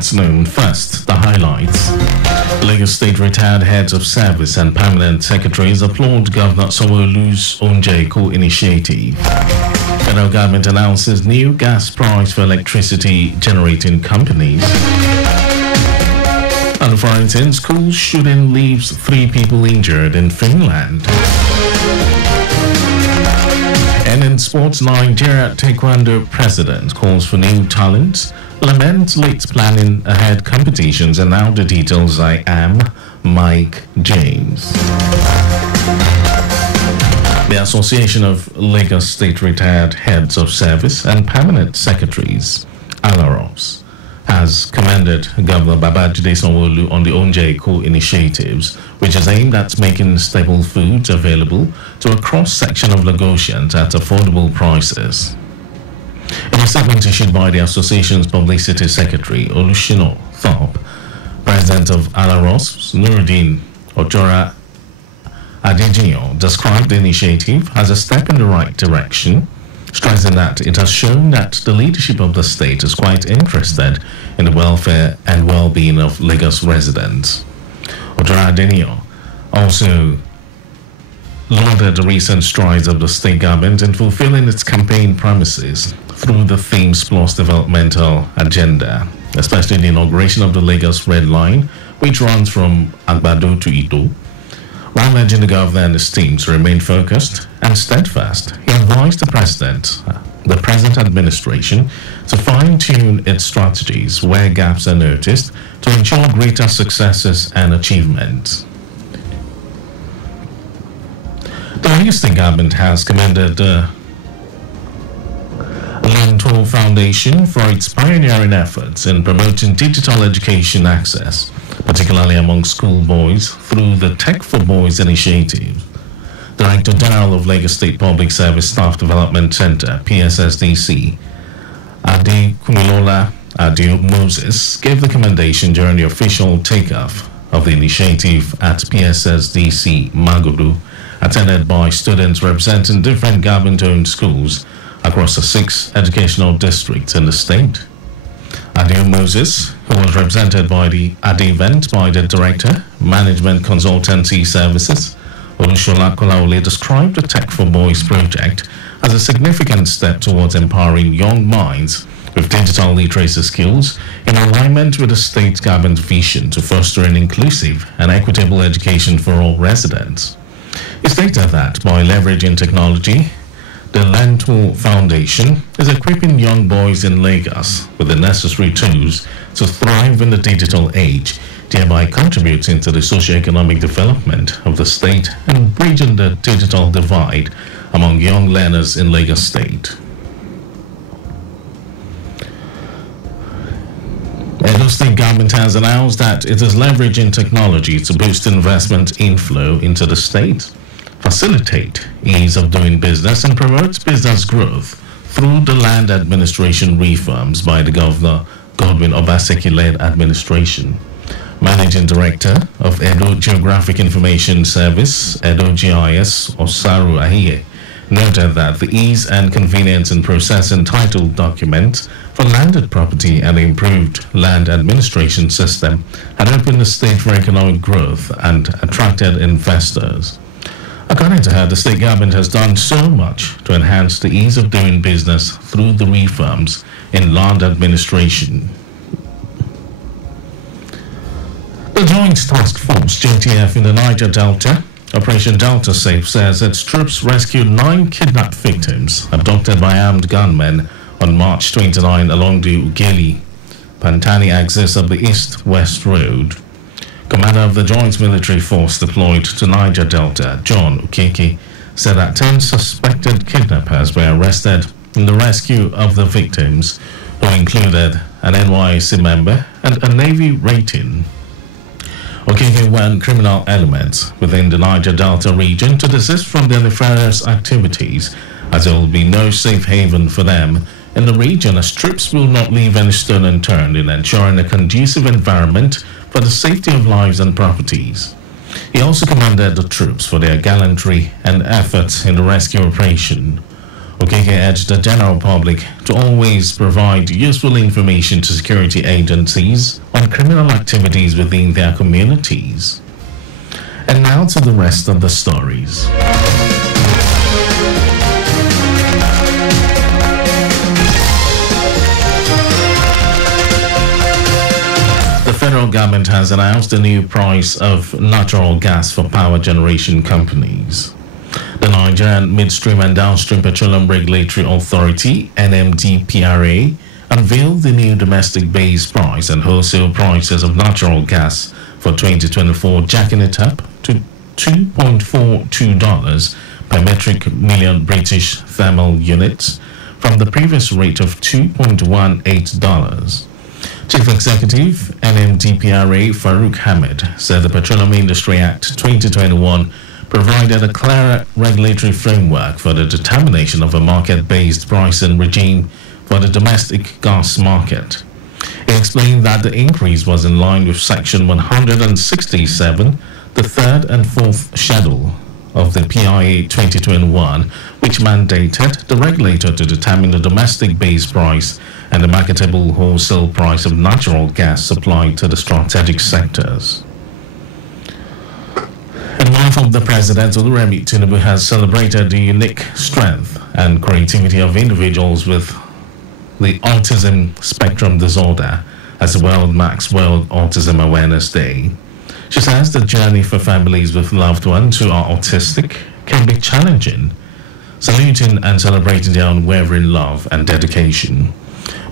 afternoon. First, the highlights. Lagos State retired heads of service and permanent secretaries applaud Governor Sanwo-Olu's Onjeko initiative. Federal government announces new gas price for electricity generating companies. And foreign school shooting leaves 3 people injured in Finland. And in sports, Nigeria Taekwondo president calls for new talent, laments late planning ahead competitions, and now the details. I am Mike James. The Association of Lagos State Retired Heads of Service and Permanent Secretaries, ALAROS, has commended Governor Babajide Sanwo-Olu on the Onjeko initiatives, which is aimed at making staple foods available to a cross-section of Lagosians at affordable prices. In a statement issued by the association's publicity secretary, Olushino Thorpe, president of ALAROS, Nuruddin Ojora Adejiyo, described the initiative as a step in the right direction, stressing that it has shown that the leadership of the state is quite interested in the welfare and well-being of Lagos residents. Ojora Adejiyo also lauded the recent strides of the state government in fulfilling its campaign promises through the Themes Plus developmental agenda, especially the inauguration of the Lagos Red Line, which runs from Agbado to Ito. While urging the governor and his team to remain focused and steadfast, he advised the present administration to fine-tune its strategies where gaps are noticed to ensure greater successes and achievements. The Lagos State government has commended the Lento Foundation for its pioneering efforts in promoting digital education access, particularly among schoolboys, through the Tech for Boys initiative. Director General of Lagos State Public Service Staff Development Center, PSSDC, Ade Kumilola Adio Moses, gave the commendation during the official takeoff of the initiative at PSSDC Magodu, attended by students representing different government-owned schools across the 6 educational districts in the state. Adio Moses, who was represented at the event by the Director, Management Consultancy Services, Olushola Kolaole, described the Tech for Boys project as a significant step towards empowering young minds with digital literacy skills in alignment with the state government's vision to foster an inclusive and equitable education for all residents. He stated that by leveraging technology, the Lento Foundation is equipping young boys in Lagos with the necessary tools to thrive in the digital age, thereby contributing to the socio-economic development of the state and bridging the digital divide among young learners in Lagos State. Edo State government has announced that it is leveraging technology to boost investment inflow into the state, facilitate ease of doing business, and promote business growth through the land administration reforms by the Governor Godwin Obaseki-led administration. Managing Director of Edo Geographic Information Service, Edo GIS, Osaru Ahiye, noted that the ease and convenience in processing title documents for landed property and improved land administration system had opened the state for economic growth and attracted investors. According to her, the state government has done so much to enhance the ease of doing business through the reforms in land administration. The Joint Task Force, JTF, in the Niger Delta, Operation Delta Safe, says its troops rescued 9 kidnapped victims abducted by armed gunmen on March 29 along the Ughelli-Pantani axis of the East-West Road. Commander of the Joint Military Force deployed to Niger Delta, John Ukeke, said that 10 suspected kidnappers were arrested in the rescue of the victims, who included an NYSC member and a Navy rating. Ukeke warned criminal elements within the Niger Delta region to desist from their nefarious activities, as there will be no safe haven for them in the region, as troops will not leave any stone unturned in ensuring a conducive environment for the safety of lives and properties. He also commended the troops for their gallantry and efforts in the rescue operation. Okeke urged the general public to always provide useful information to security agencies on criminal activities within their communities. And now to the rest of the stories. The federal government has announced a new price of natural gas for power generation companies. The Nigerian Midstream and Downstream Petroleum Regulatory Authority, NMDPRA, unveiled the new domestic base price and wholesale prices of natural gas for 2024, jacking it up to $2.42 per metric million British thermal units from the previous rate of $2.18. Chief Executive, NMDPRA Farouk Hamid, said the Petroleum Industry Act 2021 provided a clearer regulatory framework for the determination of a market-based pricing regime for the domestic gas market. He explained that the increase was in line with Section 167, the third and fourth schedule of the PIA 2021, which mandated the regulator to determine the domestic base price and the marketable wholesale price of natural gas supplied to the strategic sectors. In life of the President, Oluremi Tinubu has celebrated the unique strength and creativity of individuals with the autism spectrum disorder as the world marks World Autism Awareness Day. She says the journey for families with loved ones who are autistic can be challenging, saluting and celebrating their unwavering love and dedication.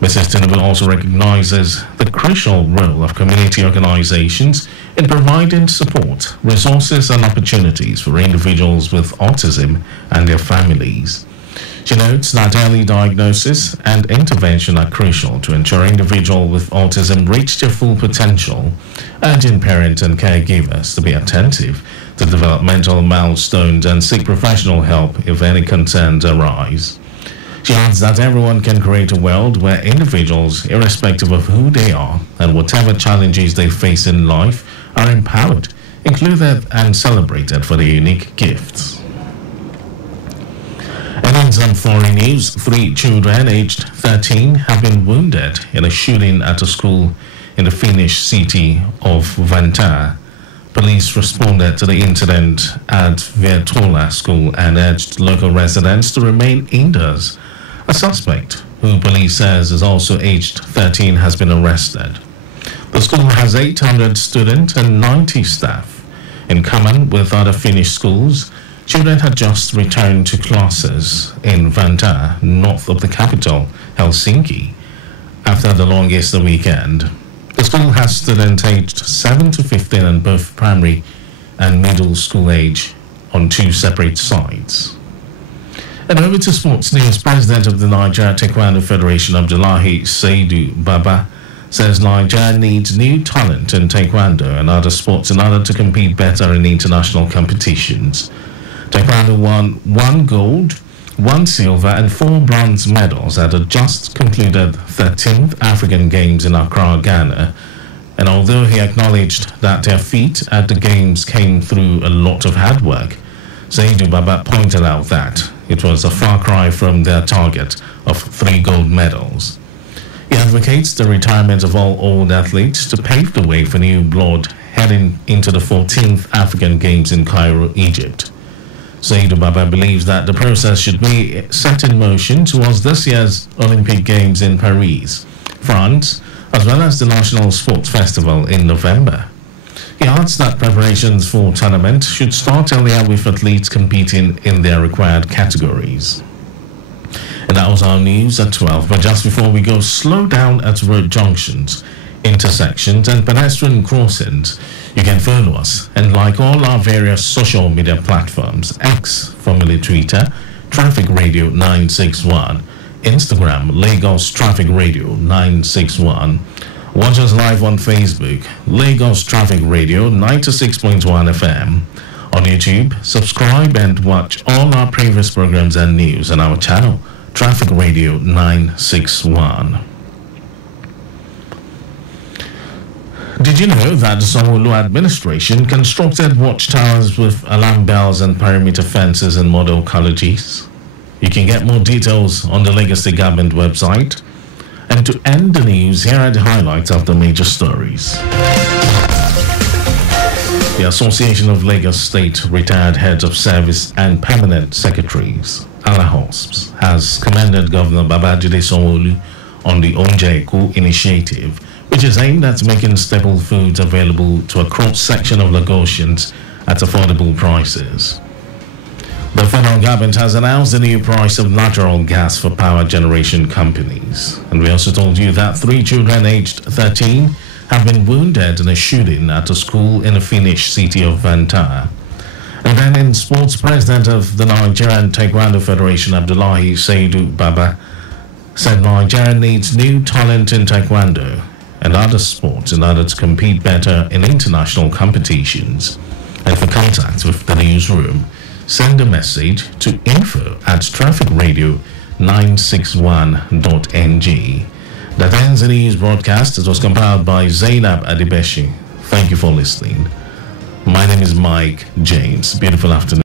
Mrs. Tinubu also recognizes the crucial role of community organizations in providing support, resources and opportunities for individuals with autism and their families. She notes that early diagnosis and intervention are crucial to ensure individuals with autism reach their full potential, urging parents and caregivers to be attentive to developmental milestones and seek professional help if any concerns arise. She adds that everyone can create a world where individuals, irrespective of who they are and whatever challenges they face in life, are empowered, included and celebrated for their unique gifts. And in some foreign news, 3 children aged 13 have been wounded in a shooting at a school in the Finnish city of Vantaa. Police responded to the incident at Virtola School and urged local residents to remain indoors. A suspect, who police says is also aged 13, has been arrested. The school has 800 students and 90 staff. In common with other Finnish schools, children had just returned to classes in Vantaa, north of the capital, Helsinki, after the long Easter weekend. The school has students aged 7 to 15 in both primary and middle school age on 2 separate sites. And over to sports news. President of the Nigeria Taekwondo Federation, Abdullahi Saidu Baba, says Nigeria needs new talent in Taekwondo and other sports in order to compete better in international competitions. Taekwondo won 1 gold, 1 silver and 4 bronze medals at the just concluded 13th African Games in Accra, Ghana. And although he acknowledged that their feat at the Games came through a lot of hard work, Saidu Baba pointed out that it was a far cry from their target of 3 gold medals. He advocates the retirement of all old athletes to pave the way for new blood heading into the 14th African Games in Cairo, Egypt. Saidu Baba believes that the process should be set in motion towards this year's Olympic Games in Paris, France, as well as the National Sports Festival in November. He adds that preparations for tournament should start earlier with athletes competing in their required categories. And that was our news at 12. But just before we go, slow down at road junctions, intersections and pedestrian crossings. You can follow us and like all our various social media platforms: X, formerly Twitter, Traffic Radio 961, Instagram, Lagos Traffic Radio 961. Watch us live on Facebook, Lagos Traffic Radio 96.1 FM. On YouTube, subscribe and watch all our previous programs and news on our channel, Traffic Radio 961. Did you know that the Sanwo-Olu administration constructed watchtowers with alarm bells and perimeter fences in model colleges? You can get more details on the Lagos State Government website. And to end the news, here are the highlights of the major stories. The Association of Lagos State Retired Heads of Service and Permanent Secretaries, ALAHOSPs, has commended Governor Babajide Sanwo-Olu on the Oúnjẹ Èkó initiative, which is aimed at making staple foods available to a cross-section of Lagosians at affordable prices. The federal government has announced the new price of natural gas for power generation companies. And we also told you that 3 children aged 13 have been wounded in a shooting at a school in the Finnish city of Vantaa. And then in sports, President of the Nigerian Taekwondo Federation, Abdullahi Saidu Baba, said Nigeria needs new talent in Taekwondo and other sports in order to compete better in international competitions. And for contact with the newsroom, send a message to info@trafficradio961.ng. That ends the news broadcast. It was compiled by Zainab Adebeshi. Thank you for listening. My name is Mike James. Beautiful afternoon.